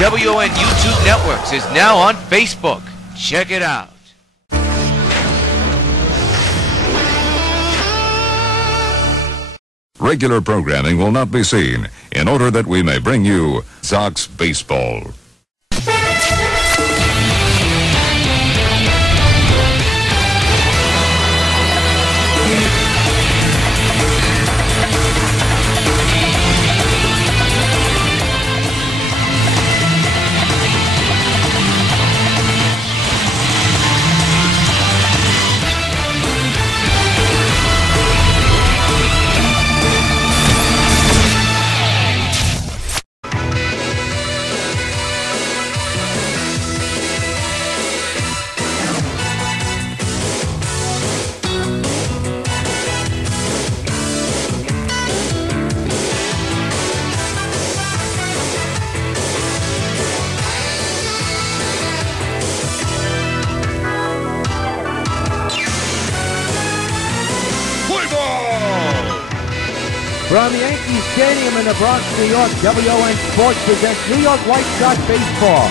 WON YouTube Networks is now on Facebook. Check it out. Regular programming will not be seen in order that we may bring you Sox Baseball. From Yankee Stadium in the Bronx, New York, WON Sports presents New York White Sox baseball.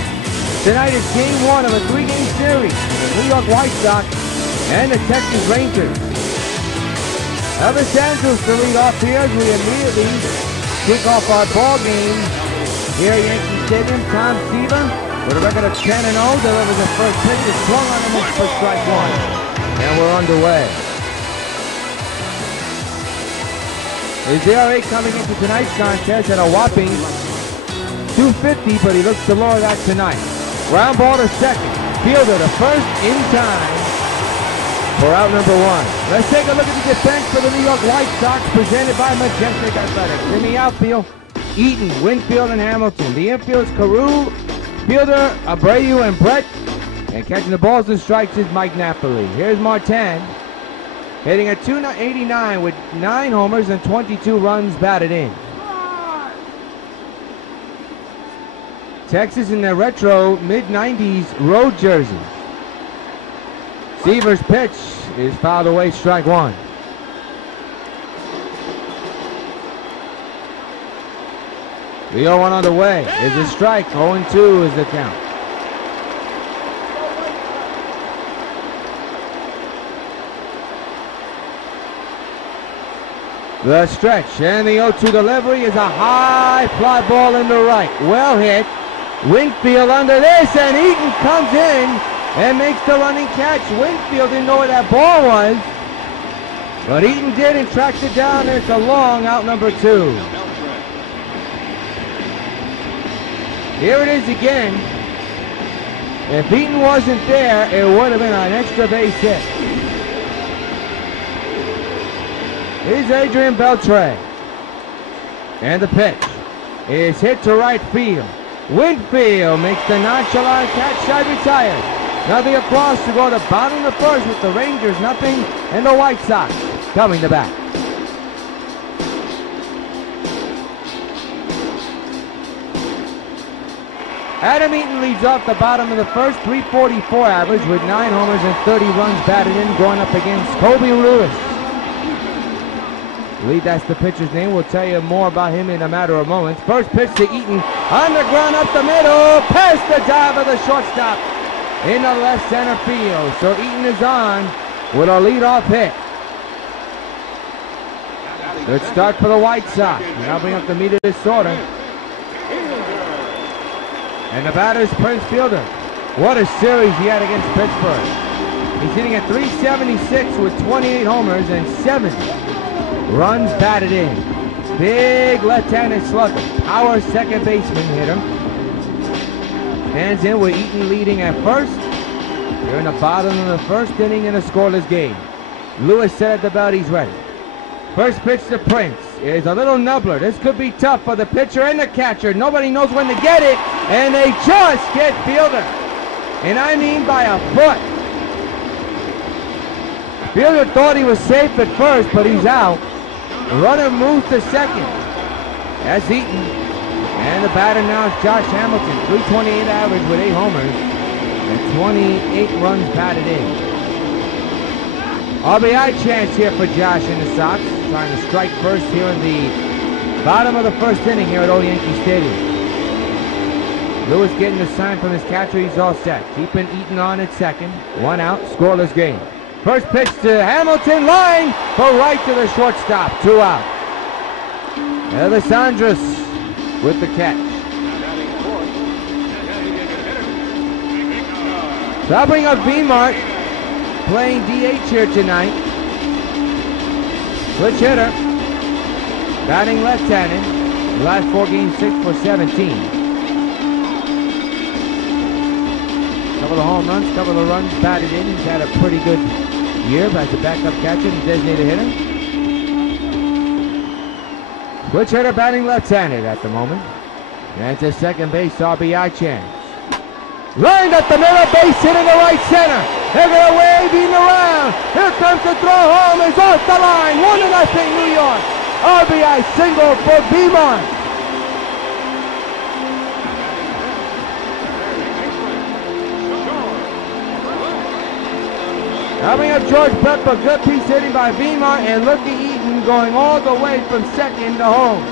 Tonight is Game 1 of a 3-game series. The New York White Sox and the Texas Rangers. Los Angeles to lead off here as we immediately kick off our ball game here at Yankee Stadium. Tom Seaver, with a record of 10-0, delivers the first pitch. It's swung on the miss for strike one. And we're underway. His ERA coming into tonight's contest at a whopping .250, but he looks to lower that tonight. Ground ball to second. Fielder to first in time for out number one. Let's take a look at the defense for the New York White Sox, presented by Majestic Athletics. In the outfield, Eaton, Winfield, and Hamilton. The infield is Carew, fielder Abreu, and Brett. And catching the balls and strikes is Mike Napoli. Here's Martin, hitting at .289 with 9 homers and 22 runs batted in. Texas in their retro mid-90s road jerseys. Seaver's pitch is fouled away, strike one. The 0-1 on the way is a strike. 0-2 is the count. The stretch and the 0-2 delivery is a high fly ball in the right. Well hit. Winfield under this, and Eaton comes in and makes the running catch. Winfield didn't know where that ball was, but Eaton did and tracked it down, and it's a long out number two. Here it is again. If Eaton wasn't there, it would have been an extra base hit. Here's Adrian Beltre. And the pitch is hit to right field. Winfield makes the nonchalant catch, side retired. Nothing across to go to bottom of the first with the Rangers, nothing, and the White Sox coming to bat. Adam Eaton leads off the bottom of the first, .344 average with 9 homers and 30 runs batted in, going up against Kobe Lewis. Lee, that's the pitcher's name. We'll tell you more about him in a matter of moments. First pitch to Eaton, on the ground up the middle, past the dive of the shortstop in the left center field. So Eaton is on with a leadoff hit. Good start for the White Sox. Now bring up the meat of this order. And the batter is Prince Fielder. What a series he had against Pittsburgh. He's hitting at .376 with 28 homers and 70 runs batted in. Big left-handed slugger. Power second baseman hitter. Stands in with Eaton leading at first. Here in the bottom of the first inning in a scoreless game. Lewis said at the belt he's ready. First pitch to Prince is a little nubbler. This could be tough for the pitcher and the catcher. Nobody knows when to get it, and they just get Fielder. And I mean by a foot. Fielder thought he was safe at first, but he's out. Runner moves to second. That's Eaton. And the batter now is Josh Hamilton. .328 average with 8 homers and 28 runs batted in. RBI chance here for Josh and the Sox. Trying to strike first here in the bottom of the first inning here at Old Yankee Stadium. Lewis getting the sign from his catcher. He's all set. Keeping Eaton on at second. 1 out. Scoreless game. First pitch to Hamilton. Line for right to the shortstop. 2 out. Alessandros with the catch. So I'll bring up V-Mart, playing DH here tonight. Switch hitter. Batting left-handed. The last 4 games, 6 for 17. Couple of home runs, couple of runs batted in. He's had a pretty good year as a backup catcher and designated hitter. Switch hitter batting left-handed at the moment. And to second base, RBI chance. Lined up the middle, base hit in the right center. They're going to wave him around. Here comes the throw home. It's off the line. 1-0 New York. RBI single for V-Mart. Coming up George Brett, a good piece hitting by V-Mart, and look at Eaton going all the way from second to home.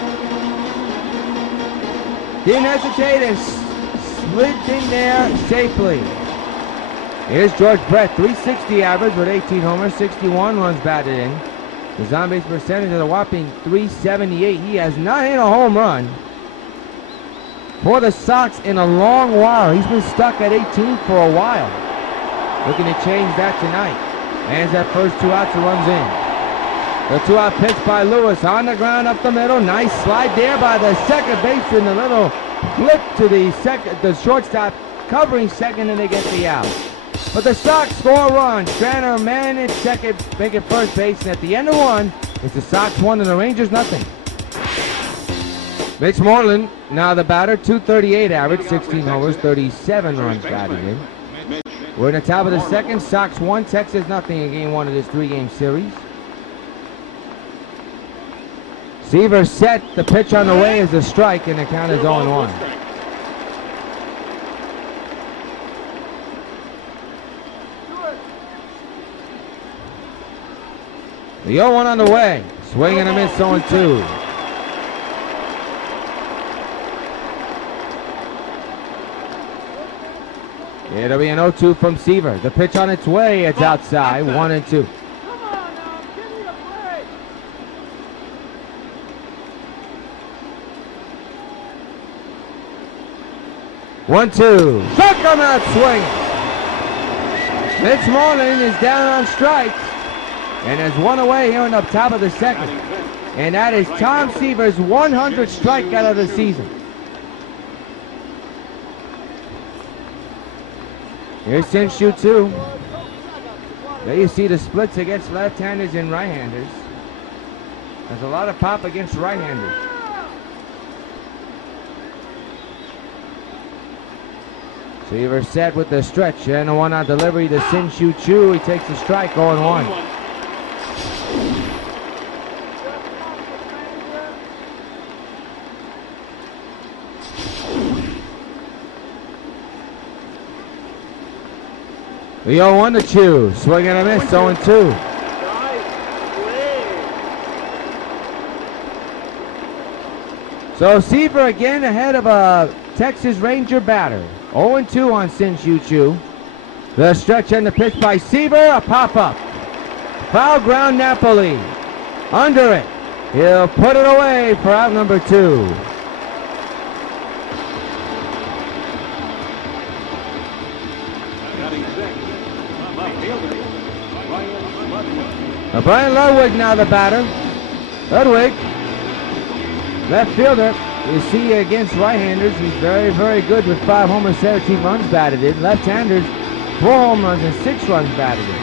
Didn't hesitate and slid in there safely. Here's George Brett, 360 average with 18 homers, 61 runs batted in. His on-base percentage is a whopping .378. He has not hit a home run for the Sox in a long while. He's been stuck at 18 for a while. Looking to change that tonight. Hands that first 2 outs and runs in. The 2-out pitch by Lewis on the ground up the middle. Nice slide there by the second baseman. A little flip to the shortstop, covering second, and they get the out. But the Sox score a run. Stranner man at second, making first base, and at the end of 1, it's the Sox 1 and the Rangers nothing. Mitch Moreland, now the batter, 238 average, 16 homers, 37 runs batted in. We're in the top of the second. Sox 1, Texas nothing in game 1 of this 3-game series. Seaver set. The pitch on the way is a strike, and the count is 0-1. The 0-1 on the way. Swing and a miss, 0-2. It'll be an 0-2 from Seaver. The pitch on its way. It's outside. 1-2. Come on now, give me a break. 1-2. Struck him out swinging. Mitch Moreland is down on strikes and has 1 away here in the top of the second. And that is Tom Seaver's 100th strikeout of the season. Here's Sinshu 2. There you see the splits against left-handers and right-handers. There's a lot of pop against right-handers. Seaver set with the stretch and a 1-out delivery to Sinshu Chu. He takes the strike, 0-1. The 0-1 to Chu. Swing and a miss, 0-2. So Seaver again ahead of a Texas Ranger batter. 0-2 on Sinshu Chu. The stretch and the pitch by Seaver. A pop-up. Foul ground Napoli. Under it. He'll put it away for out number 2. Brian Ludwig now the batter. Ludwig, left fielder. You see against right-handers, he's very, very good with 5 homers, 17 runs batted in. Left-handers, 4 home runs and 6 runs batted in.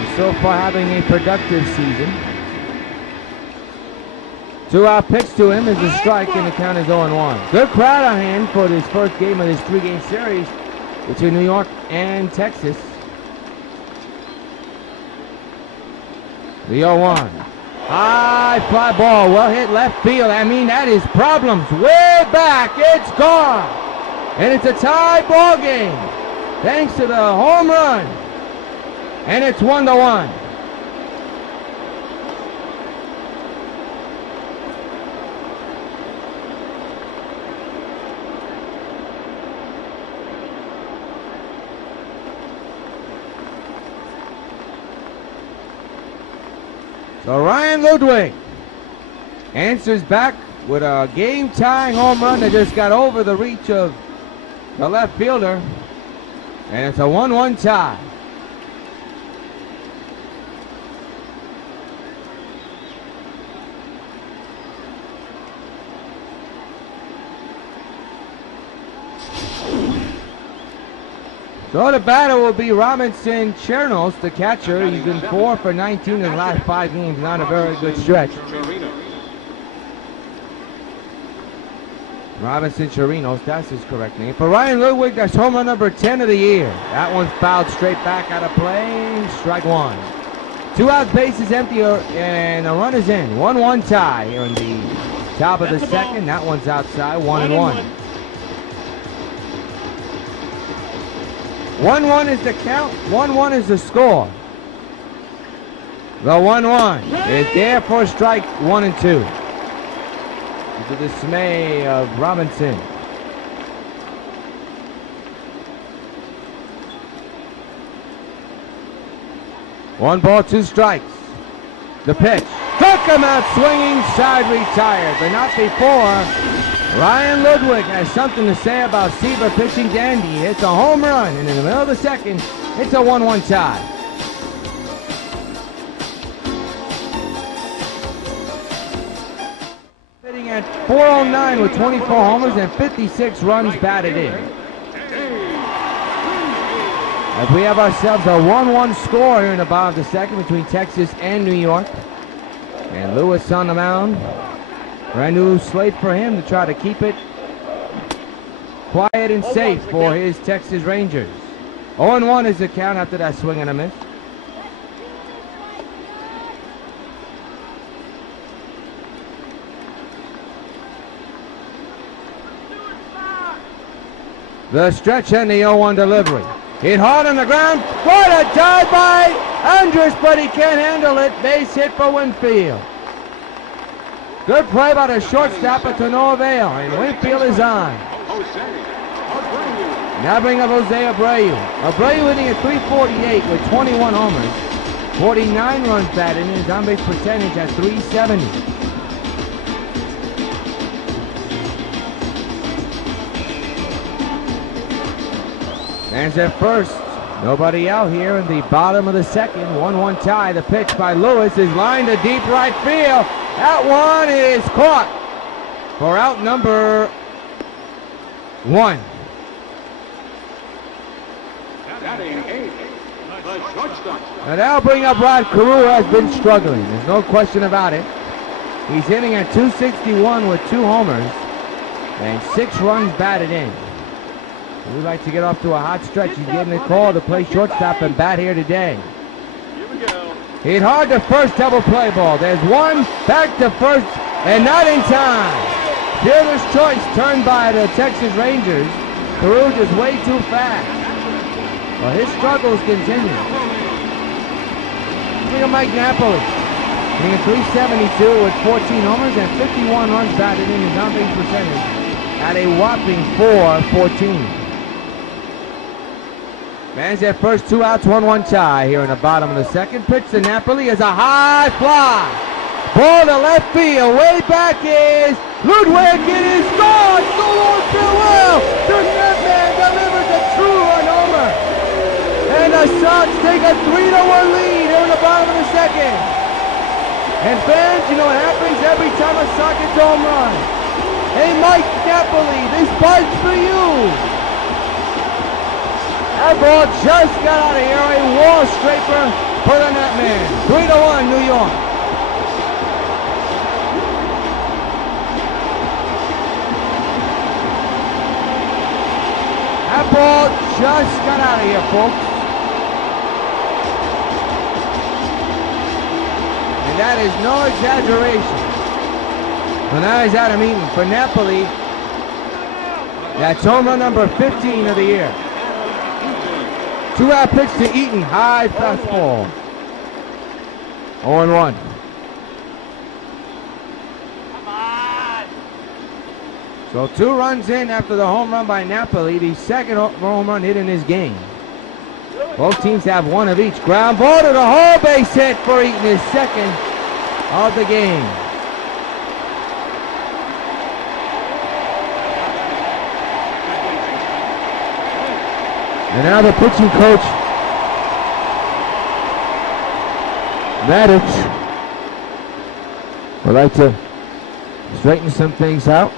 He's so far having a productive season. 2-out pitch to him is a strike, and the count is 0-1. Good crowd on hand for this first game of this 3-game series between New York and Texas. The 0-1. High fly ball, well hit left field. I mean, that is problems. Way back, it's gone. And it's a tie ball game thanks to the home run. And it's 1-1. So Ryan Ludwig answers back with a game-tying home run that just got over the reach of the left fielder. And it's a 1-1 tie. So the batter will be Robinson Chernos, the catcher. He's been 4 for 19 in the last 5 games. Not a very good stretch. Robinson Chirinos, that's his correct name. For Ryan Ludwig, that's home run number 10 of the year. That one's fouled straight back out of play. Strike 1. 2 outs, bases empty, and a run is in. 1-1 tie here in the top of the second. That one's outside, 1-1. 1-1 is the count. 1-1 is the score. The 1-1 is there for strike 1 and 2. To the dismay of Robinson. One ball, 2 strikes. The pitch. Took him out swinging, side retired, but not before. Ryan Ludwig has something to say about Seaver pitching dandy. It's a home run, and in the middle of the second, it's a 1-1 tie. At 409 with 24 homers and 56 runs batted in. As we have ourselves a 1-1 score here in the bottom of the second between Texas and New York. And Lewis on the mound. Brand new slate for him to try to keep it quiet and safe for his Texas Rangers. 0-1 is the count after that swing and a miss. The stretch and the 0-1 delivery. Hit hard on the ground. What a dive by Andrus, but he can't handle it. Base hit for Winfield. Good play by the shortstop, but to no avail. And Winfield is on. Now bring up Jose Abreu. Abreu hitting at 348 with 21 homers. 49 runs batted in. His on-base percentage at 370. Stands at first. Nobody out here in the bottom of the second. 1-1 tie. The pitch by Lewis is lined to deep right field. That one is caught for out number 1. And that'll bring up Rod Carew, who has been struggling. There's no question about it. He's hitting at 261 with 2 homers and 6 runs batted in. We'd like to get off to a hot stretch. He's getting a call to play shortstop and bat here today. Hit hard to first, double play ball. There's one, back to first, and not in time. Fielder's choice turned by the Texas Rangers. Carew just way too fast. Well, his struggles continue. Look at Mike Napoli. Hitting at 372 with 14 homers and 51 runs batted in. His on-base percentage at a whopping .414. Man's at first, 2 outs, 1-1 tie here in the bottom of the second. Pitch to Napoli is a high fly. Ball to left field. Way back is Ludwig. It is gone. So long, farewell. The man delivers a true run homer. And the Sox take a 3-1 lead here in the bottom of the second. And fans, you know what happens every time a Sox gets a home run. Hey, Mike Napoli, this buzz for you. That ball just got out of here. A wall scraper for the net man. 3-1 New York. That ball just got out of here, folks. And that is no exaggeration. Well, now he's out of meeting for Napoli. That's home run number 15 of the year. 2-out pitch to Eaton, high fastball. 0-1. So 2 runs in after the home run by Napoli, the second home run hit in this game. Both teams have 1 of each. Ground ball to the hole, base hit for Eaton, his second. of the game. And now the pitching coach, Maddox, would like to straighten some things out.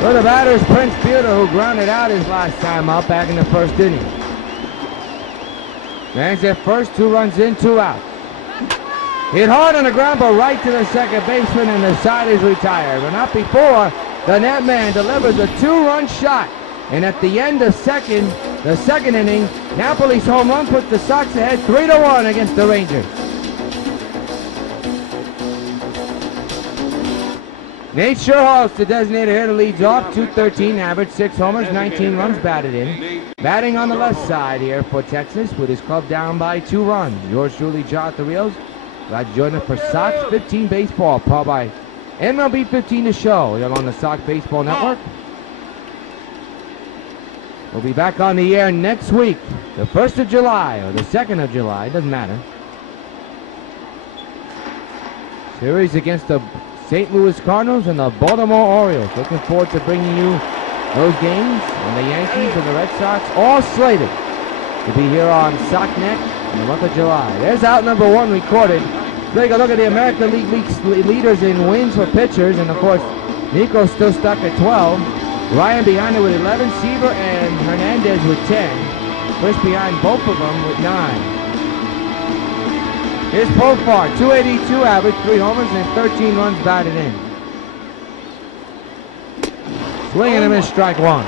For the batters, Prince Fielder, who grounded out his last time out back in the first inning. Man's at first, 2 runs in, 2 out. Hit hard on the ground, but right to the second baseman, and the side is retired. But not before the net man delivers a 2-run shot. And at the end of the second inning, Napoli's home run puts the Sox ahead 3-1 against the Rangers. Nate Scherholz, the designated hitter, leads off. .213 average, 6 homers, 19 runs batted in. Batting on the left side here for Texas with his club down by 2 runs. Yours truly, Jonathan Rios. Glad to join us for Sox 15 Baseball, powered by MLB 15 The Show. You're on the Sox Baseball Network. We'll be back on the air next week, the 1st of July or the 2nd of July, doesn't matter. Series against the St. Louis Cardinals and the Baltimore Orioles. Looking forward to bringing you those games, and the Yankees and the Red Sox all slated to be here on SoxNet in the month of July. There's out number 1 recorded. Take a look at the American League leaders in wins for pitchers, and of course, Nico's still stuck at 12. Ryan behind it with 11, Seaver and Hernandez with 10. Chris behind both of them with 9. Here's Profar, 282 average, 3 homers and 13 runs batted in. Swing and a miss, strike 1.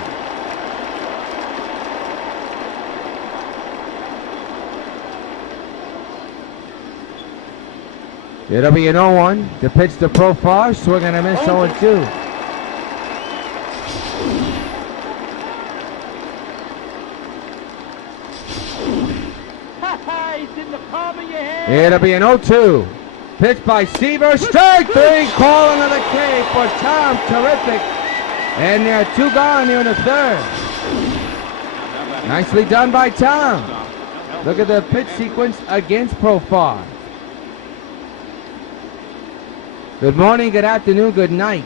It'll be an 0-1 to pitch to Profar, swing and a miss, 0-2. It'll be an 0-2. Pitch by Seaver. Strike 3. Call into the K for Tom. Terrific. And there are 2 gone here in the 3rd. Nicely done by Tom. Look at the pitch sequence against Profar. Good morning, good afternoon, good night.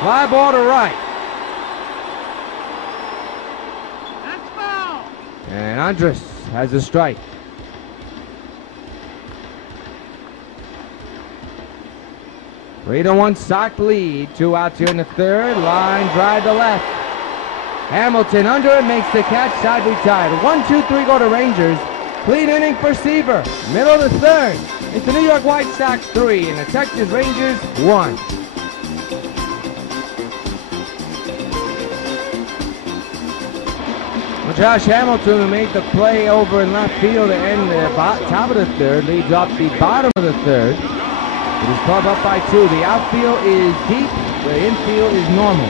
Fly ball to right. And Andres has a strike. Three to 1 Sox lead. 2 outs here in the 3rd. Line drive to left. Hamilton under it, makes the catch, side retired. 1-2-3 go to Rangers. Clean inning for Seaver. Middle of the 3rd. It's the New York White Sox 3 and the Texas Rangers 1. Josh Hamilton, who made the play over in left field to end the top of the 3rd, leads off the bottom of the 3rd. It is clubbed up by 2. The outfield is deep. The infield is normal.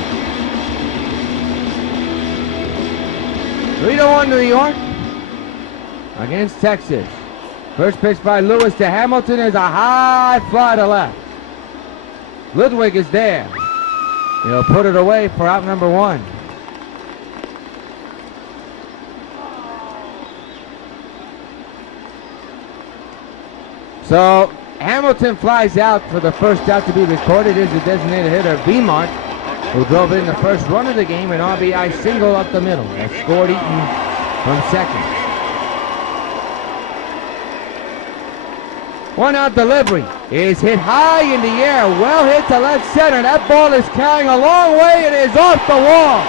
3-1 New York against Texas. First pitch by Lewis to Hamilton is a high fly to left. Ludwig is there. He'll put it away for out number 1. So Hamilton flies out for the first out to be recorded. Is the designated hitter V-Mark, who drove in the first run of the game, an RBI single up the middle. That scored Eaton from second. 1-out delivery is hit high in the air, well hit to left center. That ball is carrying a long way. It is off the wall.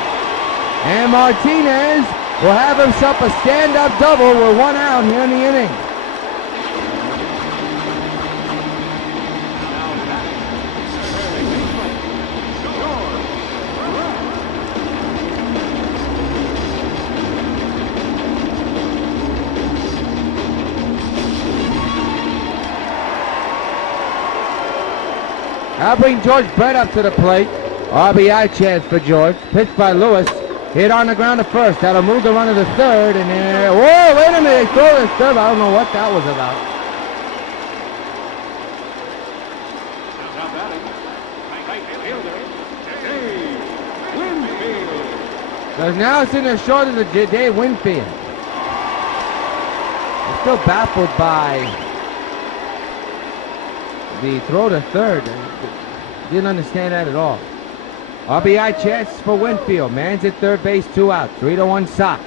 And Martinez will have himself a stand-up double with 1 out here in the inning. I'll bring George Brett up to the plate. RBI chance for George. Pitched by Lewis. Hit on the ground to first. That'll move the run to the 3rd. And there. Whoa, wait a minute. They throw this 3rd. I don't know what that was about. Because now it's in the shoulders of Dave Winfield. I'm still baffled by the throw to third. Didn't understand that at all. RBI chance for Winfield. Man's at third base, 2 out. 3-1 Sox.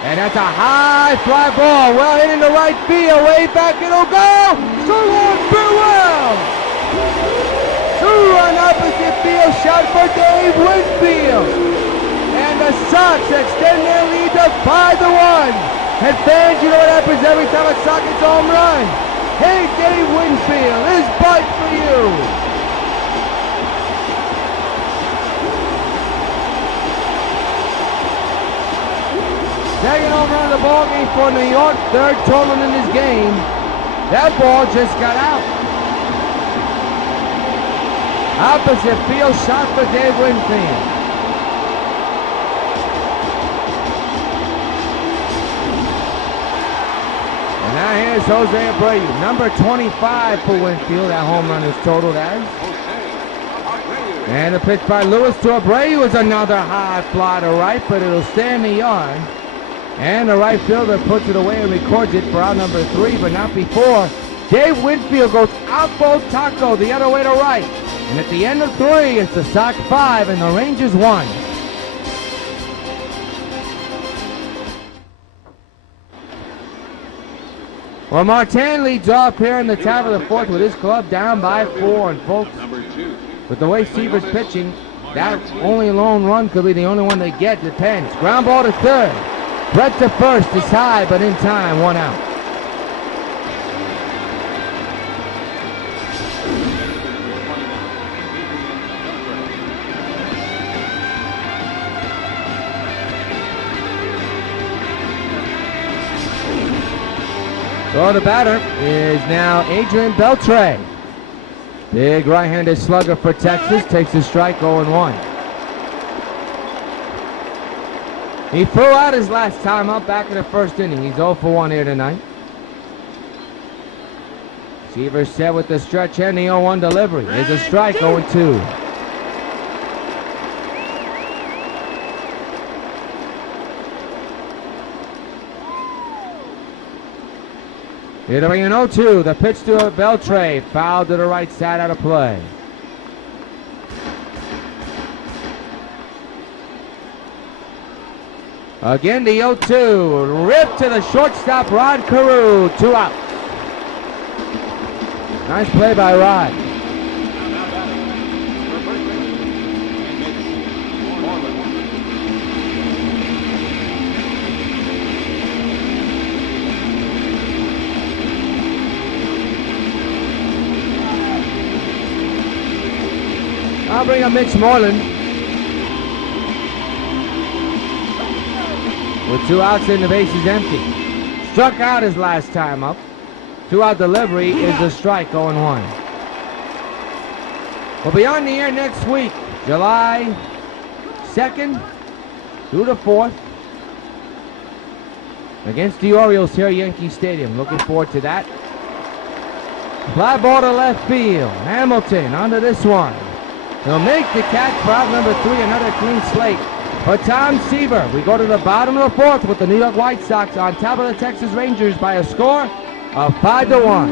And that's a high fly ball. Well hit into right field. Way back it'll go. So long, farewell. 2-run opposite field shot for Dave Winfield. And the Sox extend their lead to 5-1. And fans, you know what happens every time a Sox gets a home run? Hey, Dave Winfield, this bite for you. Second home run of the ball game for New York, third total in this game. That ball just got out. Opposite field shot for Dave Winfield. And now here's Jose Abreu, number 25 for Winfield. That home run is totaled as. And a pitch by Lewis to Abreu is another high fly to right, but it'll stay in the yard. And the right fielder puts it away and records it for out number 3, but not before. Dave Winfield goes out both taco the other way to right. And at the end of 3, it's the Sox 5 and the Rangers 1. Well, Martin leads off here in the top of the 4th with his club down by 4. And folks, with the way Seaver's pitching, that only lone run could be the only one they get. Depends. Ground ball to third. Brett to first is high, but in time, 1 out. So the batter is now Adrian Beltre. Big right-handed slugger for Texas, takes a strike, 0-1. He threw out his last time up back in the first inning. He's 0 for 1 here tonight. Seaver set with the stretch and the 0-1 delivery. Here's a strike, 0-2. It'll be an 0-2. The pitch to Beltre. Foul to the right side, out of play. Again, the 0-2. Ripped to the shortstop, Rod Carew. 2 outs. Nice play by Rod. I'll bring up Mitch Moreland. With 2 outs and the base is empty. Struck out his last time up. 2-out delivery is a strike, 0-1. We'll be on the air next week, July 2nd through the 4th. Against the Orioles here at Yankee Stadium. Looking forward to that. Fly ball to left field. Hamilton onto this one. He'll make the catch for out number 3, another clean slate. For Tom Seaver, we go to the bottom of the 4th with the New York White Sox on top of the Texas Rangers by a score of 5-1.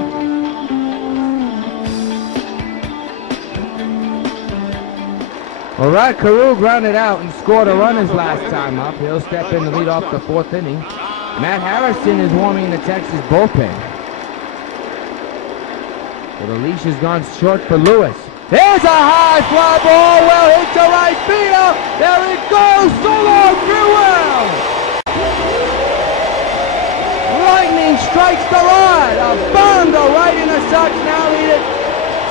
Well, Rod Carew grounded out and scored a run his last time up. He'll step in to lead off the 4th inning. Matt Harrison is warming the Texas bullpen. So the leash has gone short for Lewis. There's a high fly ball, well hit to right field. There it goes, so long, farewell. Lightning strikes the rod. A bomb to right, and the Sox now lead it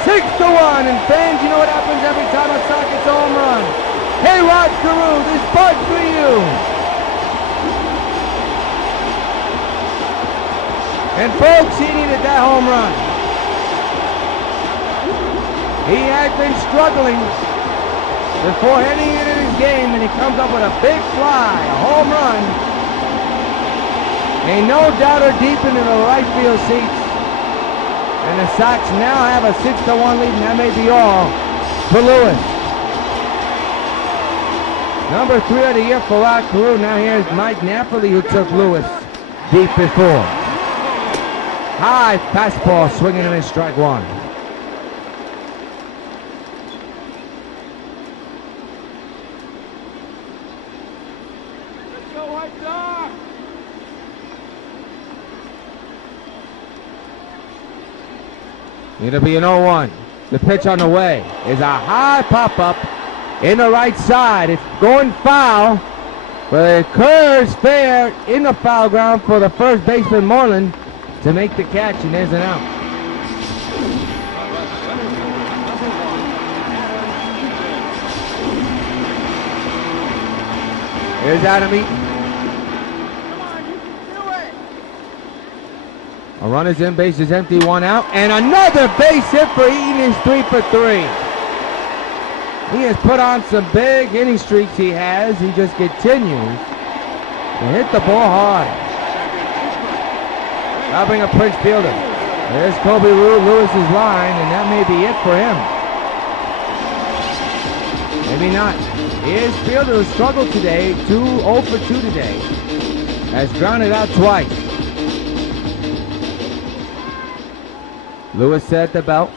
6-1. And fans, you know what happens every time a Sox gets a home run. Hey, Rod Carew, this part's for you. And folks, he needed that home run. He had been struggling before heading into this game, and he comes up with a big fly, a home run. A no-doubter deep into the right field seats. And the Sox now have a 6-1 lead, and that may be all for Lewis. Number 3 of the year for Rod Carew. Now here's Mike Napoli, who took Lewis deep before. High fastball, swinging and a strike one. Let's go, White Sox! It'll be an 0-1. The pitch on the way is a high pop-up in the right side. It's going foul, but it curves fair in the foul ground for the first baseman Moreland to make the catch, and there's an out. Here's Adam Eaton. Come on, you can do it! A runner's in, base is empty, 1 out, and another base hit for Eaton is 3 for 3. He has put on some big inning streaks. He just continues to hit the ball hard. I'll bring a Prince fielder. There's Kobe Lewis's line, and that may be it for him. Maybe not. His fielder who struggled today, 0 for 2 today, has grounded out twice. Lewis set the belt.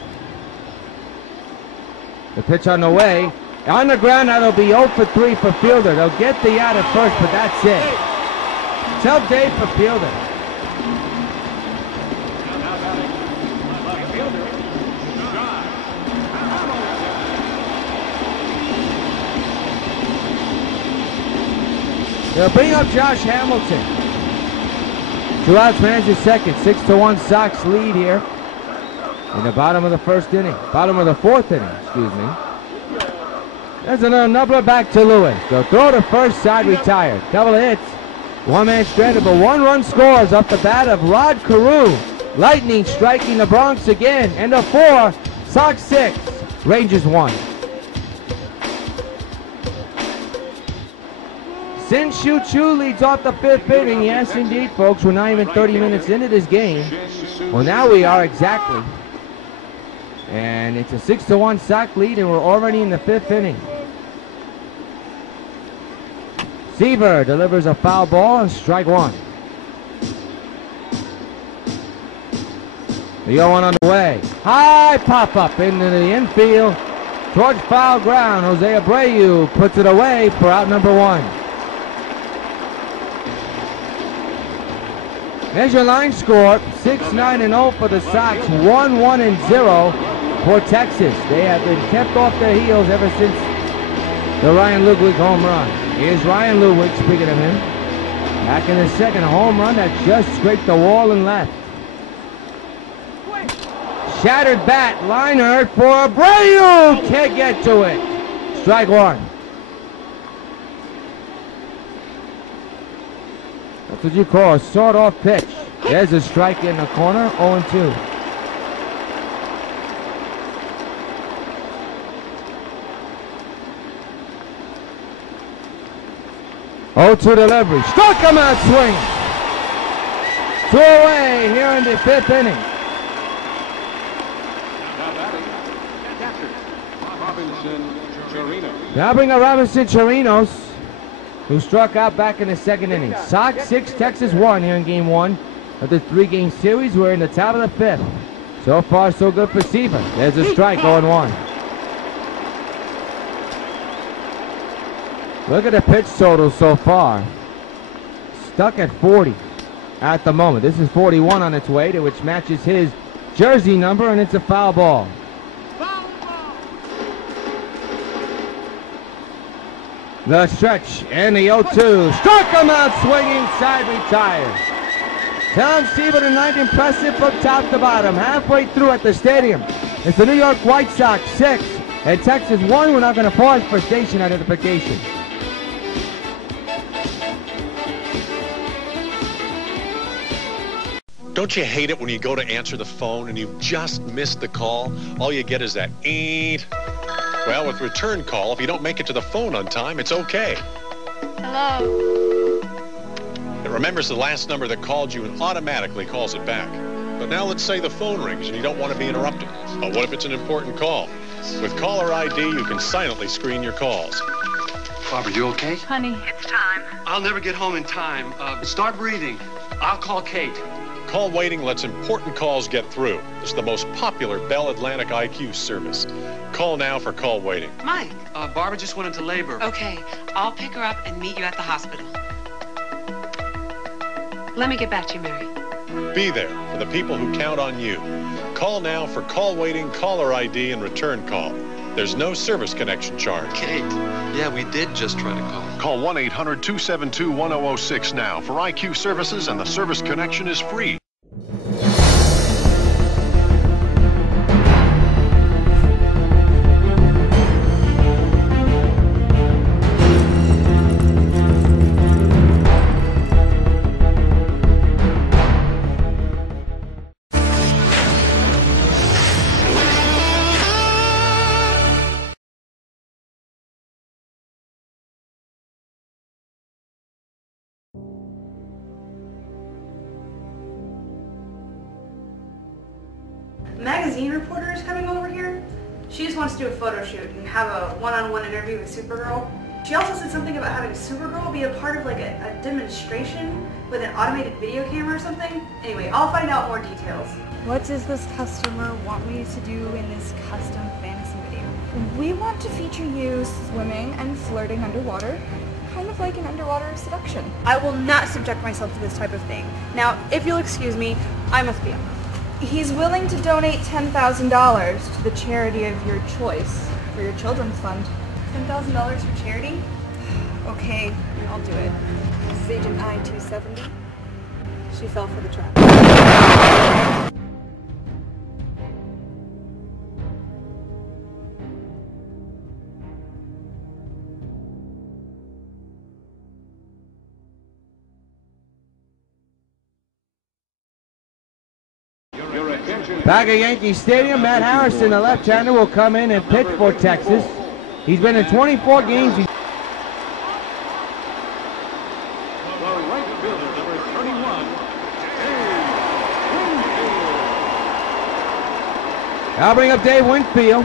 The pitch on the way. On the ground, that'll be 0 for 3 for fielder. They'll get the out at first, but that's it. Tough day for fielder. They'll bring up Josh Hamilton. 2 outs, man, is second. 6-1 Sox lead here in the bottom of the first inning. Bottom of the fourth inning, excuse me. There's another numbler back to Lewis. They'll throw to first, side retired. Couple of hits. 1-man stranded, but 1 run scores off the bat of Rod Carew. Lightning striking the Bronx again. And a 4, Sox 6, Rangers 1. Sin Shu Chu leads off the 5th inning. Yes, indeed, folks. We're not even 30 minutes into this game. Well, now we are exactly. And it's a 6-1 Sox lead, and we're already in the 5th inning. Seaver delivers a foul ball and strike 1. The 0-1 on the way. High pop-up into the infield towards foul ground. Jose Abreu puts it away for out number 1. There's your line score, 6-9-0 for the Sox, 1-1-0 for Texas. They have been kept off their heels ever since the Ryan Ludwig home run. Here's Ryan Ludwig, speaking of him. Back in the second, home run that just scraped the wall and left. Shattered bat, liner for Abreu, can't get to it. Strike 1. That's what you call a sawed-off pitch. There's a strike in the corner, 0-2. Oh-2 delivery. Struck him out swinging. 2 away here in the 5th inning. Now bring up Robinson Chirinos, who struck out back in the 2nd inning. Sox 6, Texas 1 here in game 1 of the 3-game series. We're in the top of the 5th. So far, so good for Seaver. There's a strike, 0-1. Look at the pitch total so far. Stuck at 40 at the moment. This is 41 on its way, to which matches his jersey number, and it's a foul ball. The stretch and the 0-2. Struck him out swinging, side retired. Tom Seaver tonight impressive from top to bottom. Halfway through at the stadium. It's the New York White Sox 6 and Texas 1. We're not going to pause for station identification. Don't you hate it when you go to answer the phone and you just missed the call? All you get is that eeet. Well, with return call, if you don't make it to the phone on time, it's okay. Hello. It remembers the last number that called you and automatically calls it back. But now let's say the phone rings and you don't want to be interrupted. But what if it's an important call? With Caller ID, you can silently screen your calls. Barbara, you okay? Honey, it's time. I'll never get home in time. Start breathing. I'll call Kate. Call waiting lets important calls get through. It's the most popular Bell Atlantic IQ service. Call now for call waiting. Mike. Barbara just went into labor. Okay, I'll pick her up and meet you at the hospital. Let me get back to you, Mary. Be there for the people who count on you. Call now for call waiting, caller ID, and return call. There's no service connection charge. Kate. Yeah, we did just try to call. Call 1-800-272-1006 now for IQ services, and the service connection is free. Magazine reporter is coming over here. She just wants to do a photo shoot and have a one-on-one interview with Supergirl. She also said something about having Supergirl be a part of like a demonstration with an automated video camera or something. Anyway, I'll find out more details. What does this customer want me to do in this custom fantasy video? We want to feature you swimming and flirting underwater, kind of like an underwater seduction. I will not subject myself to this type of thing. Now, if you'll excuse me, I must be on. He's willing to donate $10,000 to the charity of your choice for your children's fund. $10,000 for charity? Okay, I'll do it. This is Agent I-270. She fell for the trap. Back at Yankee Stadium, Matt Harrison, the left-hander, will come in and pitch for Texas. He's been in 24 games. I'll bring up Dave Winfield.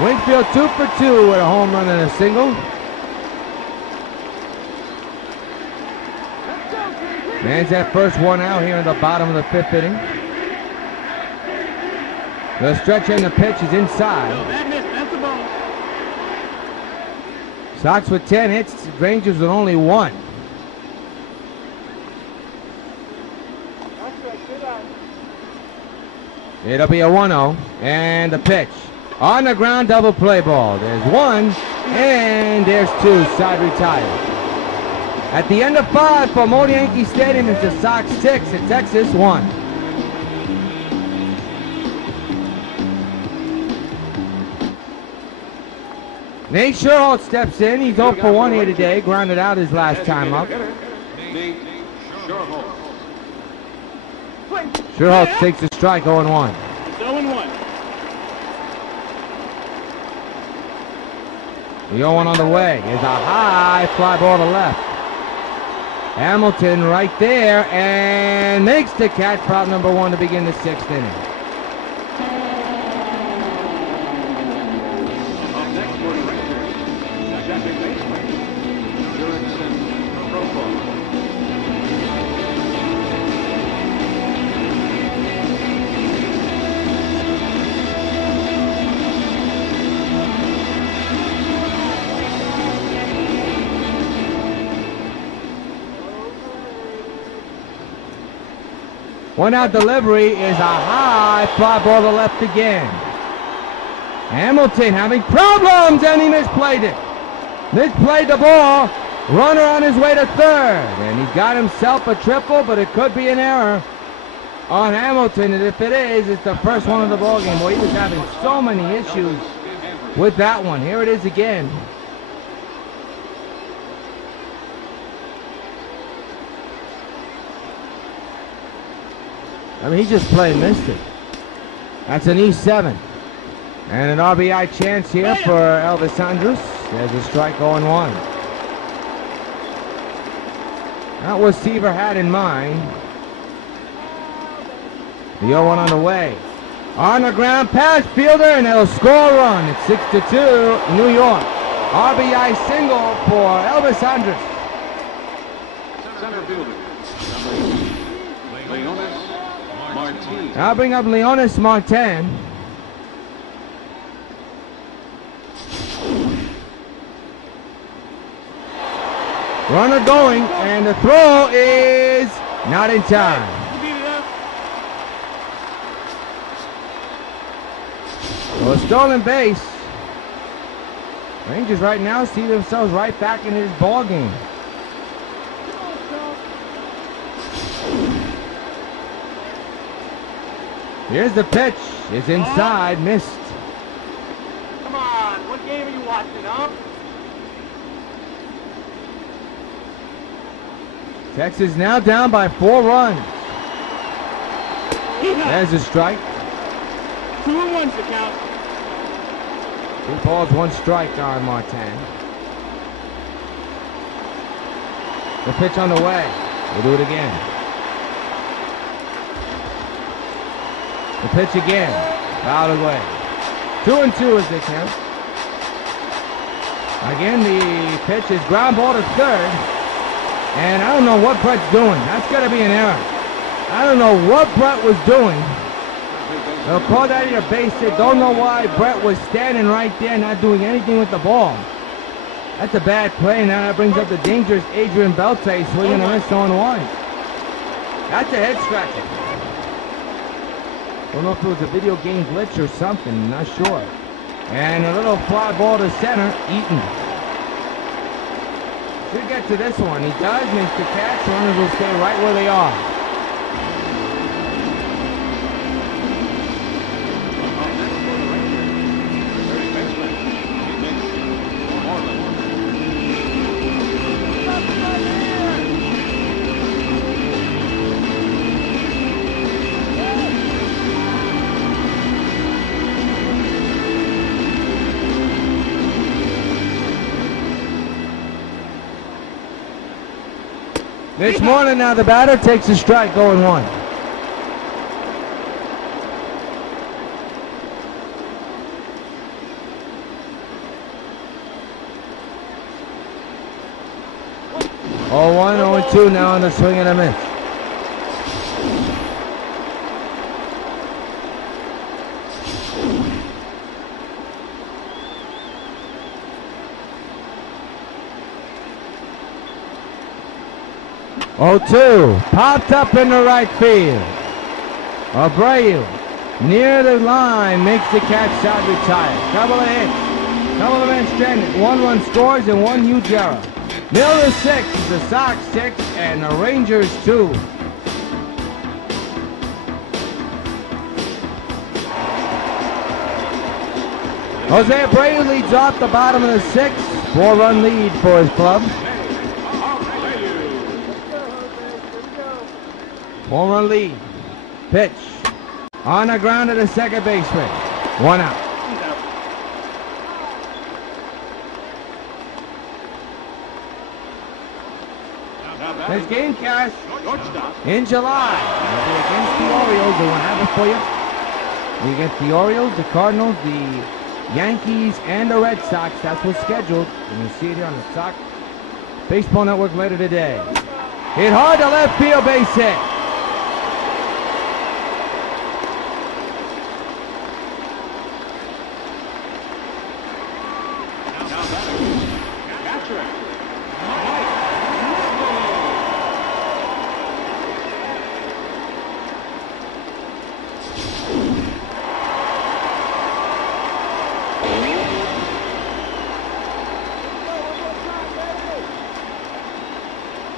Winfield 2 for 2 with a home run and a single. Man's that first one out here in the bottom of the 5th inning. The stretch and the pitch is inside. Sox with 10 hits, Rangers with only 1. It'll be a 1-0, and the pitch. On the ground, double play ball. There's 1, and there's 2. Side retired. At the end of 5 for WON Yankee Stadium, it's the Sox 6 and Texas 1. Nate Sherholt steps in. He's 0 for 1 here today. Grounded out his last time up. Sherholt takes a strike, 0-1. 0-1. The 0-1 on the way is a high fly ball to left. Hamilton right there and makes the catch, prop number 1 to begin the 6th inning. One out delivery is a high fly ball to left again. Hamilton having problems, and he misplayed it. Misplayed the ball. Runner on his way to 3rd. And he got himself a triple, but it could be an error on Hamilton. And if it is, it's the first one of the ball game. Well, he was having so many issues with that one. Here it is again. I mean, he just plain missed it. That's an E7. And an RBI chance here for Elvis Andrus. There's a strike, 0-1. Not what Seaver had in mind. The 0-1 on the way. On the ground pass, fielder, and they'll score a run. It's 6-2, New York. RBI single for Elvis Andrus. Center fielder. Leonis Martin. I'll bring up Leonis Martin. Runner going, and the throw is not in time. Well, a stolen base. Rangers right now see themselves right back in this ball game. Here's the pitch. It's inside, missed. Come on, what game are you watching, huh? Texas now down by 4 runs. There's a strike. 2-1's the count. 2 balls, 1 strike on Martin. The pitch on the way. We'll do it again. The pitch again. Fouled away. 2-2 as they count. Again, the pitch is ground ball to third. And I don't know what Brett's doing. That's got to be an error. I don't know what Brett was doing. They'll call that a base hit. Don't know why Brett was standing right there not doing anything with the ball. That's a bad play. Now that brings up the dangerous Adrian Beltre swinging a miss on 1. That's a head scratcher. Don't know if it was a video game glitch or something. Not sure. And a little fly ball to center. Eaton. Should get to this one. He does, makes the catch. Runners will stay right where they are. This morning now the batter takes a strike, 0-1. Oh, 1-0-2 now on the swing and a miss. Oh, 2 popped up in the right field. Abreu near the line makes the catch, side retired. Couple of hits, couple of men stranded. 1 run scores and 1 huge error. Miller 6, the Sox 6, and the Rangers 2. Jose Abreu leads off the bottom of the 6th. 4-run lead for his club. 4-run lead. Pitch. On the ground to the second baseman. 1 out. This Gamecast in July. It'll be against the Orioles. We won't have it for you. We get the Orioles, the Cardinals, the Yankees, and the Red Sox. That's what's scheduled. And you see it here on the Sox Baseball Network later today. Hit hard to left field, base hit.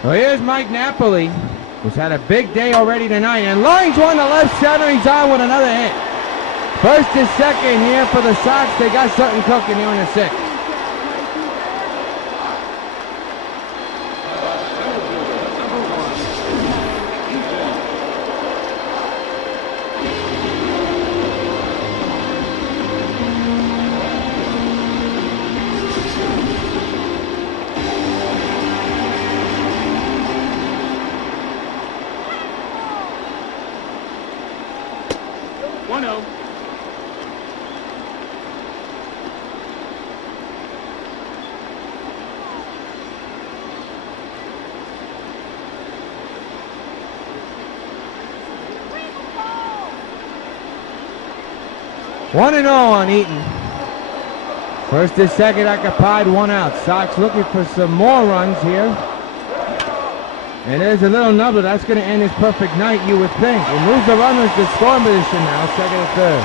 Well, here's Mike Napoli, who's had a big day already tonight, and lines one to left center. He's on with another hit. First and second here for the Sox. They got something cooking here in the 6th. 1-0 on Eaton. First to second occupied, 1 out. Sox looking for some more runs here. And there's a little nubbler. That's going to end his perfect night, you would think. He moves the runners to scoring position now, second and third.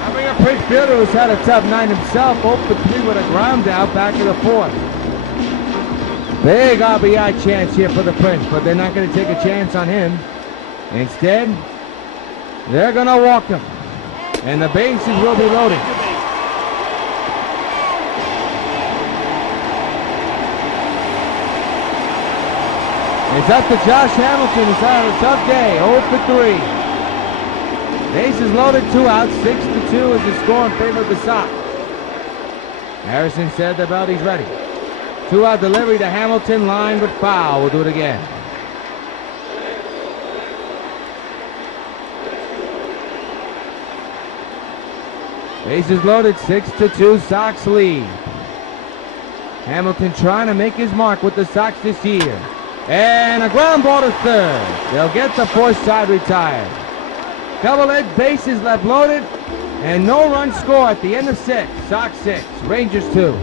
Having a Prince Fielder who's had a tough night himself, 0-for-3 with a ground out back in the fourth. Big RBI chance here for the Prince, but they're not going to take a chance on him. Instead, they're going to walk him. And the bases will be loaded. It's up to Josh Hamilton, who's had a tough day, 0-for-3. Bases loaded, 2 outs, 6-2 is the score in favor of the Sox. Harrison said about he's ready. 2-out delivery to Hamilton, line but foul. We'll do it again. Bases loaded, 6-2, Sox lead. Hamilton trying to make his mark with the Sox this year. And a ground ball to third. They'll get the fourth side retired. Double-edged bases left loaded, and no run score at the end of 6. Sox 6, Rangers 2.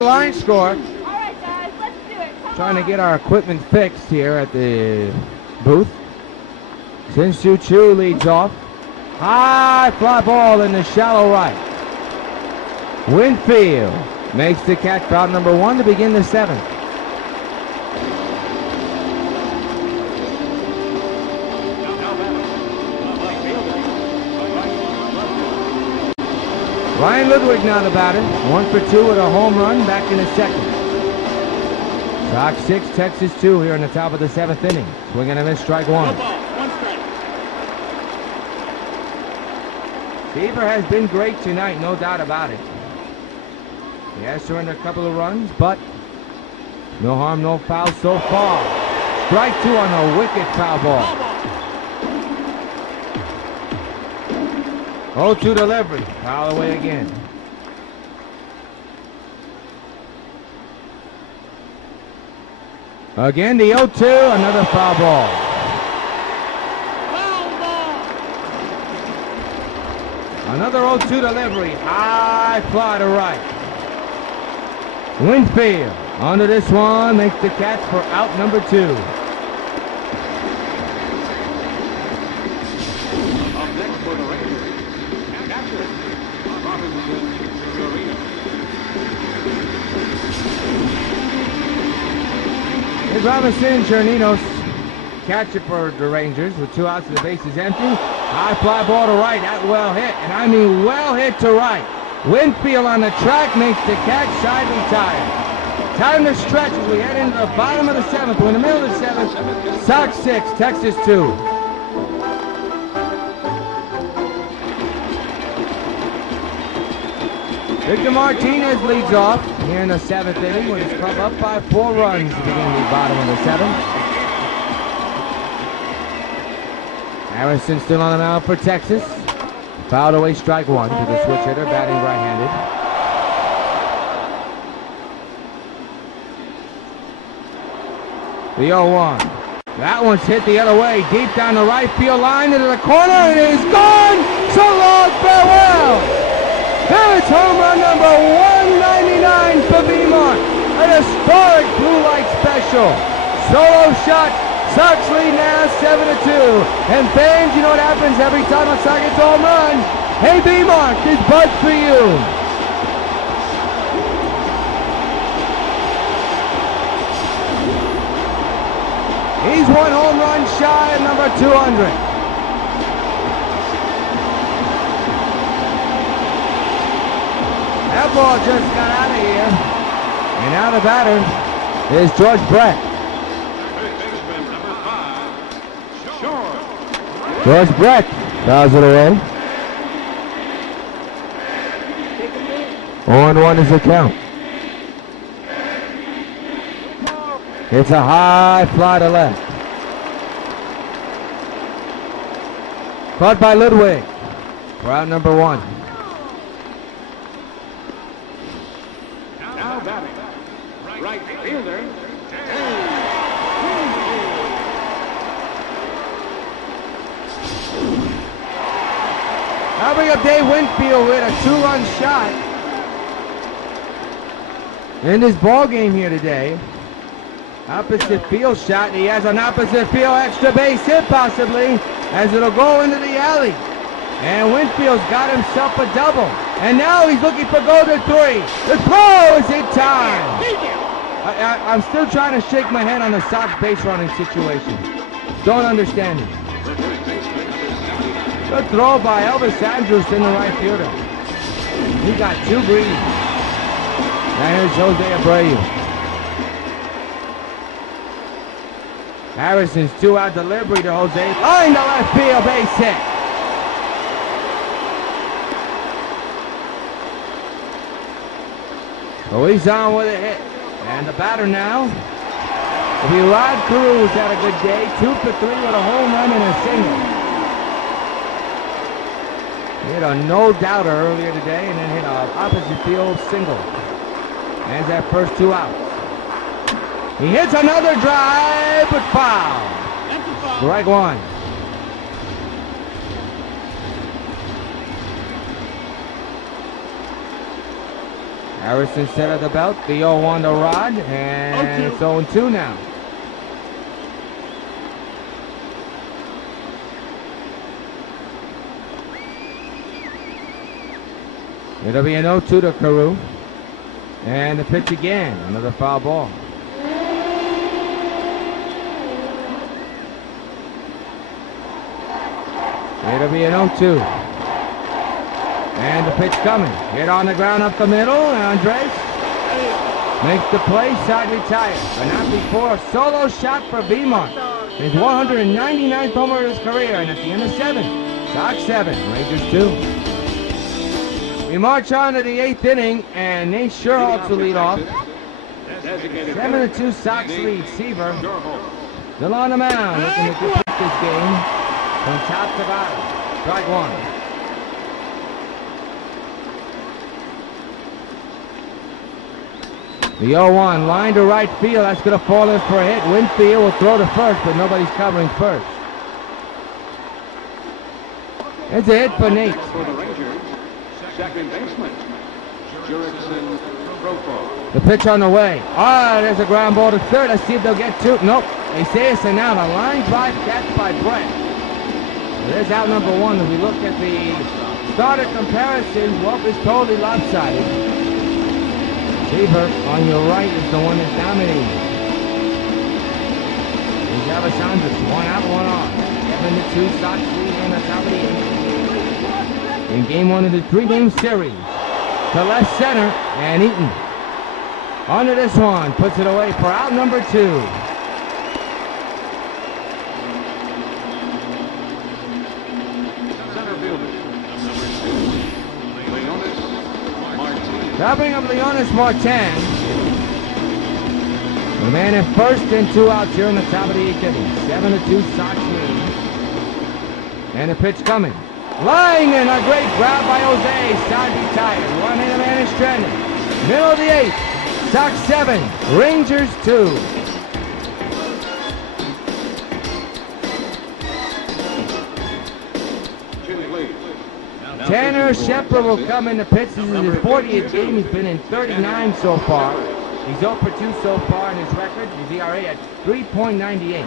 Line score. All right, guys, let's do it. Trying to get our equipment fixed here at the booth. Sin-Soo Choo leads off. High fly ball in the shallow right. Winfield makes the catch for out number 1 to begin the 7th. Ryan Ludwig now the batter. 1-for-2 with a home run back in the 2nd. Sox 6, Texas 2 here in the top of the 7th inning. Swing and a miss, strike 1. Seaver has been great tonight, no doubt about it. He has surrendered a couple of runs, but no harm, no foul so far. Strike 2 on a wicked foul ball. 0-2 delivery, foul away again. Again the 0-2, another foul ball. Another 0-2 delivery, high fly to right. Winfield onto this one, makes the catch for out number 2. Here's Robinson, Cherninos catch it for the Rangers with 2 outs and the base is empty. High fly ball to right, that well hit, and I mean well hit to right. Winfield on the track makes the catch, side retired. Time to stretch as we head into the bottom of the 7th. We're in the middle of the 7th. Sox 6, Texas 2. Victor Martinez leads off here in the 7th inning with his club up by 4 runs to begin the bottom of the 7th. Harrison still on the mound for Texas. Fouled away, strike 1 to the switch hitter, batting right-handed. The 0-1. That one's hit the other way, deep down the right field line into the corner, and it is gone! So long, farewell! There is home run number 199 for V-Mark. An historic blue light special. Solo shot. Sox lead now 7-2. And fans, you know what happens every time a Sox gets a home run? Hey V-Mark, this bud's for you. He's 1 home run shy of number 200. That ball just got out of here. And now the batter is George Brett. George Brett fouls it away. 0-1 is the count. It's a high fly to left. Caught by Ludwig. For out number 1. Now batting, right fielder, I'll bring up Dave Winfield with a 2-run shot in this ball game here today. Opposite field shot. He has an opposite field extra base hit possibly as it'll go into the alley. And Winfield's got himself a double. And now he's looking for golden 3. The throw is in time. I'm still trying to shake my head on the Sox base running situation. Don't understand it. Good throw by Elvis Andrus in the right fielder. He got 2 greens. Now here's Jose Abreu. Harrison's 2-out delivery to Jose. Line to left field, base hit. So he's on with a hit. And the batter now will be Rod Carew, who's had a good day. 2 for 3 with a home run and a single. He hit a no-doubter earlier today and then hit an opposite field single. As that first 2 outs. He hits another drive, but foul. Strike 1. Harrison set at the belt, the 0-1 to Rod, and it's 0-2 now. It'll be an 0-2 to Carew. And the pitch again, another foul ball. It'll be an 0-2. And the pitch coming. Hit on the ground up the middle. Andres makes the play, side retired. But not before a solo shot for Beamont. His 199th homer of his career. And at the end of 7, Sox 7, Rangers 2. We march on to the 8th inning, and Nate Sherholtz will lead off. 7-2 Sox lead. Seaver still on the mound, looking to complete this game from top to bottom. Strike 1. The 0-1 line to right field. That's going to fall in for a hit. Winfield will throw to first, but nobody's covering first. It's a hit for Nate. Second baseman, Jurickson Profo. The pitch on the way. There's a ground ball to third. Let's see if they'll get 2. Nope. They say it's an out. A line drive catch by Brett. There's out number 1. If we look at the starter comparisons, Wolf is totally lopsided. Seaver on your right is the one that's dominating. Here's Alessandro. 1 out, 1 off. 7-2 Sox lead on the top of the 8th. In game 1 of the 3-game series. To left center, and Eaton. Onto this one, puts it away for out number 2. Dropping up Leonis Martin. The man at first and 2 outs here in the top of the 8th inning. 7-2 Sox lead. And the pitch coming. Lying in a great grab by Jose. Side retired. 1-hit man is stranded. Middle of the 8th. Sox 7. Rangers 2. Tanner Shepard will come in the pitch. This is his 40th game. He's been in 39 so far. He's 0 for 2 so far in his record. His ERA at 3.98.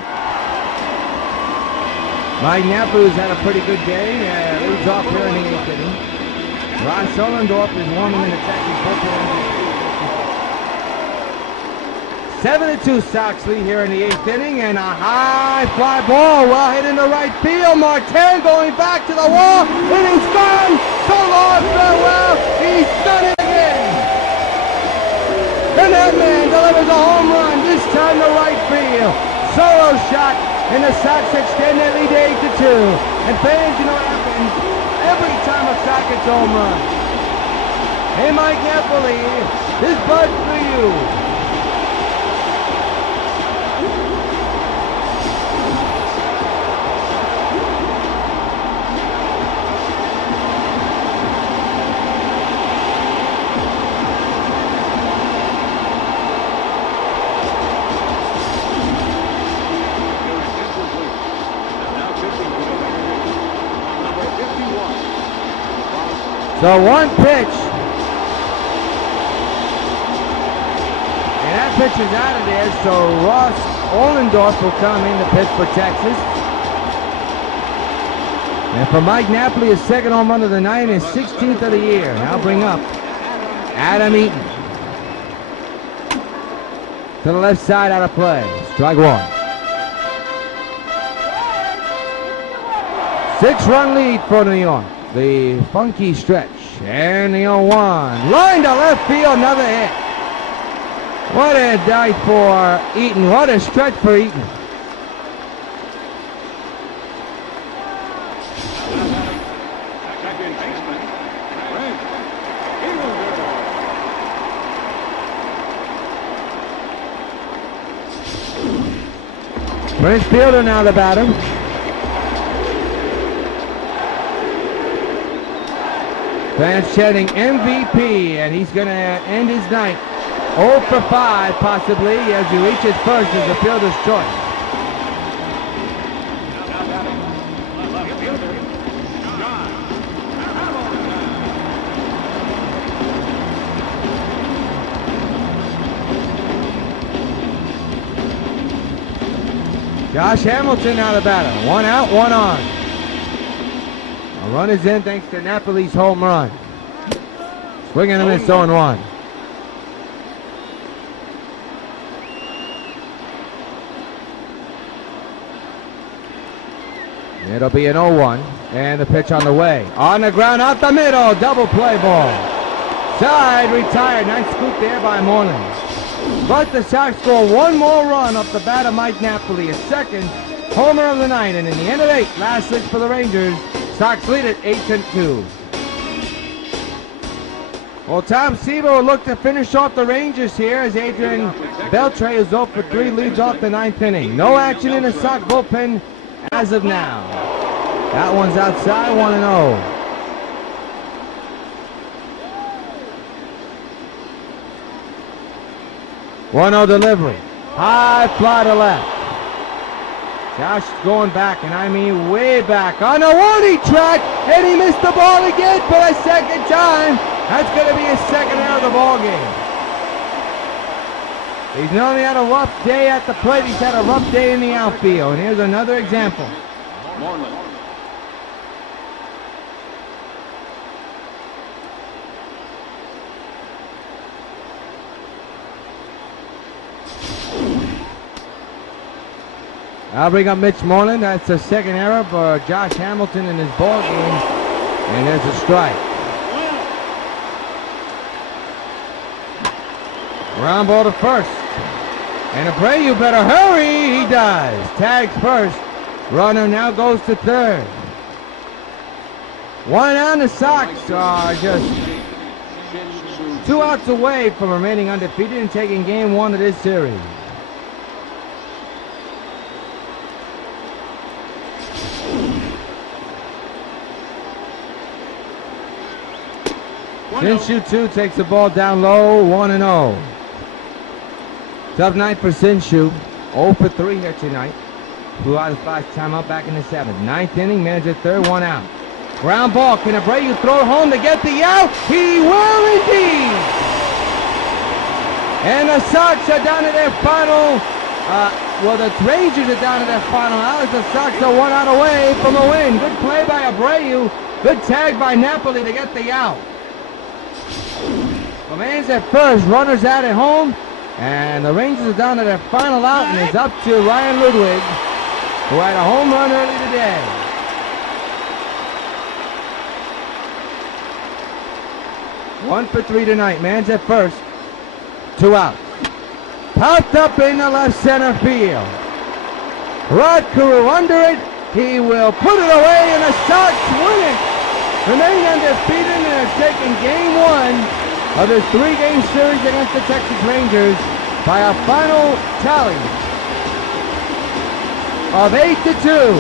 Mike Napper's had a pretty good day. Leads off here in the 8th inning. Ron Solendorf is warming in the Texas bullpen. 7-2 Sox lead here in the 8th inning, and a high fly ball well hit into right field. Martin going back to the wall. Inning's gone. So long, farewell. He's done it again. And that man delivers a home run, this time to right field. Solo shot. And the Sox extend their lead 8-2. And fans, you know what happens every time a Sox gets home run. Hey, Mike Napoli, this bud's for you. So one pitch. And that pitch is out of there, so Ross Ollendorf will come in to pitch for Texas. And for Mike Napoli, his second home run of the night, his 16th of the year. Now bring up Adam Eaton. To the left side, out of play. Strike one. 6-run lead for New York. The funky stretch. And the 0-1. Line to left field, another hit. What a night for Eaton. What a stretch for Eaton. Prince Fielder now the batter. Fans chanting MVP, and he's going to end his night 0 for 5 possibly as he reaches first as the fielder's choice. Josh Hamilton now the batter. 1 out, 1 on. A run is in thanks to Napoli's home run. Swing and a miss, 0-1. It'll be an 0-1. And the pitch on the way. On the ground, out the middle. Double play ball. Side retired. Nice scoop there by Moreland. But the Sox score one more run up the bat of Mike Napoli, his second homer of the night. And in the end of 8, last 6 for the Rangers, Sox lead it 8-2. Well, Tom Seaver will look to finish off the Rangers here as Adrian Beltre is 0 for 3, leads off the 9th inning. No action in the Sox bullpen as of now. That one's outside, 1-0. 1-0 delivery. High fly to left. Josh going back, and I mean way back. On a warning track, and he missed the ball again for a second time. That's going to be his second error of the ball game. He's not only had a rough day at the plate, he's had a rough day in the outfield. And here's another example. I'll bring up Mitch Moreland. That's a second error for Josh Hamilton in his ball game. And there's a strike. Ground ball to first. And Abreu better hurry. He does. Tags first. Runner now goes to third. 1 down. The Sox are just 2 outs away from remaining undefeated and taking game 1 of this series. Sinshu 2 takes the ball down low, 1-0. Tough night for Sinshu. 0 for 3 here tonight. Blew out his last time up back in the 7th. 9th inning, manager third, 1 out. Ground ball, can Abreu throw it home to get the out? He will indeed! And the Sox are down to their final, the Rangers are down to their final out as the Sox are 1 out away from a win. Good play by Abreu. Good tag by Napoli to get the out. The man's at first, runners out at home, and the Rangers are down to their final out, and it's up to Ryan Ludwig, who had a home run early today. One for 3 tonight. Man's at first. 2 outs. Popped up in the left center field. Rod Carew under it. He will put it away, and the Sox win it. Remaining undefeated and have taken game 1 of this 3-game series against the Texas Rangers by a final tally of 8-2.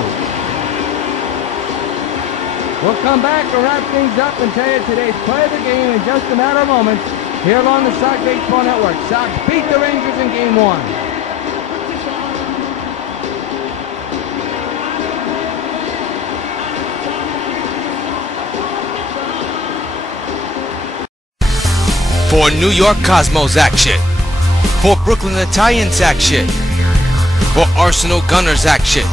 We'll come back and wrap things up and tell you today's play of the game in just a matter of moments here on the Sox Baseball Network. Sox beat the Rangers in game 1. For New York Cosmos action. For Brooklyn Italians action. For Arsenal Gunners action.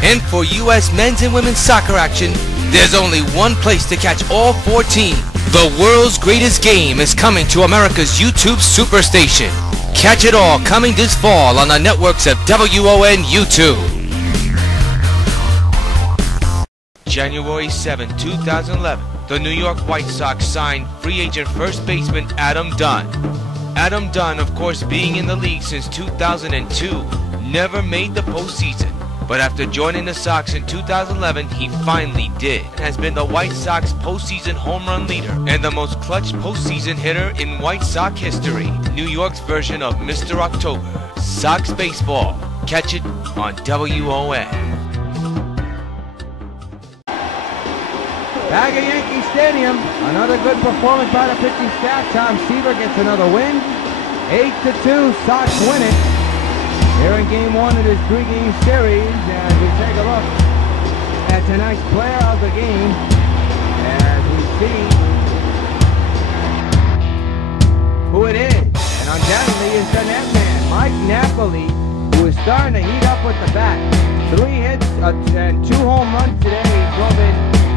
And for U.S. men's and women's soccer action, there's only one place to catch all 4 teams. The world's greatest game is coming to America's YouTube Superstation. Catch it all coming this fall on the networks of WON YouTube. January 7, 2011, the New York White Sox signed free agent first baseman Adam Dunn. Adam Dunn, of course, being in the league since 2002, never made the postseason. But after joining the Sox in 2011, he finally did. Has been the White Sox postseason home run leader and the most clutch postseason hitter in White Sox history. New York's version of Mr. October. Sox baseball. Catch it on WON. Back at Yankee Stadium, another good performance by the pitching staff. Tom Seaver gets another win. 8-2, Sox win it. Here in Game 1 of this 3-game series, as we take a look at tonight's player of the game, as we see who it is. And undoubtedly is the net man, Mike Napoli, who is starting to heat up with the bat. 3 hits and 2 home runs today. He drove in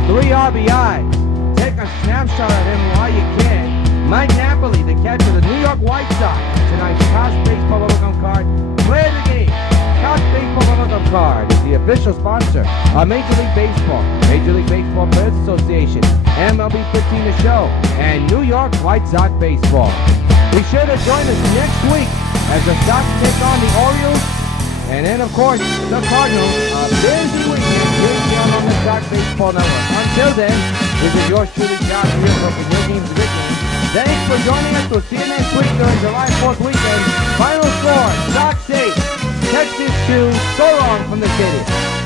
3 RBIs. Take a snapshot of him while you can. Mike Napoli, the catcher of the New York White Sox. Tonight's Cox Baseball Welcome Card. Play of the game. Cox Baseball Welcome Card is the official sponsor of Major League Baseball, Major League Baseball Players Association, MLB 15 The Show, and New York White Sox Baseball. Be sure to join us next week as the Sox take on the Orioles, and then, of course, the Cardinals. A busy weekend here on the Sox Baseball Network. Until then, this is yours truly, John here, hoping your game's a big game. Thanks for joining us. We'll see you next week during July 4th weekend. Final score, Sox 8, Texas 2. So long from the stadium.